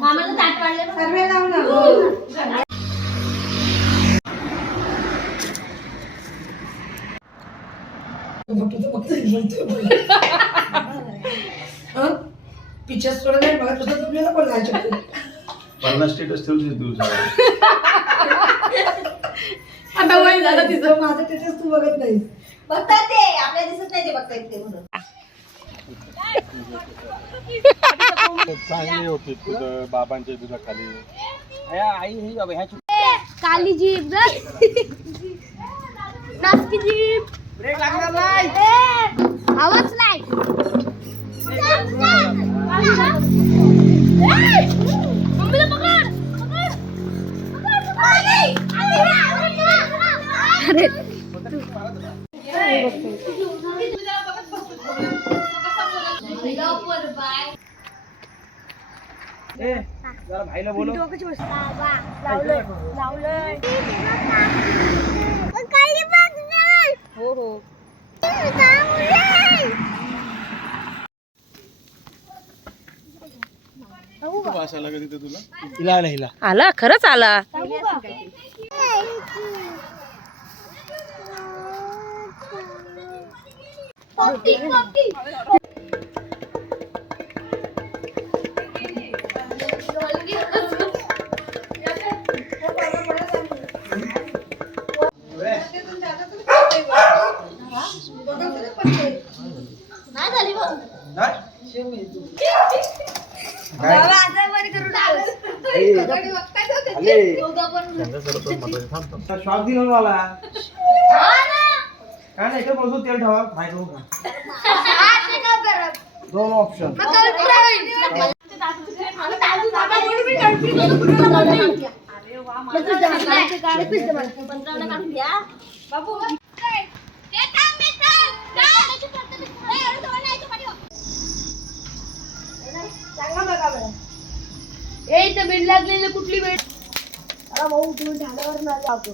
मामाला ताट वाढले सर्वे लावू ना. पिक्चर सोडलं नाही बघा तुझं तुम्हाला बोलायचं 50 स्टेटस ठेवू तू आता वय झालं तिचं माझं स्टेटस तू बघत नाहीस. बघतात ते आपल्या दिसत नाही ते बघता येत ते म्हणून. चांगली होती तुझं बाबांच्या दुधाखाली आई ही बाबा ह्या काली जीभ नासकी जीभ ब्रेक लागणार नाही. आवाज नाही. मम्मीला पकड अरे जरा भाईला बोलव. हो हो भाषा लागत तिथे तुला हिला आला हिला आला खरंच आला. नाही झाली भाऊ. शॉक दिला मला काय नाही का बोलतो तेल ठेवा भाई ठेवू का दोन ऑप्शन इथं बीड लागलेली कुठली बीड? भाऊ तुम्ही झाडावर ना जातो.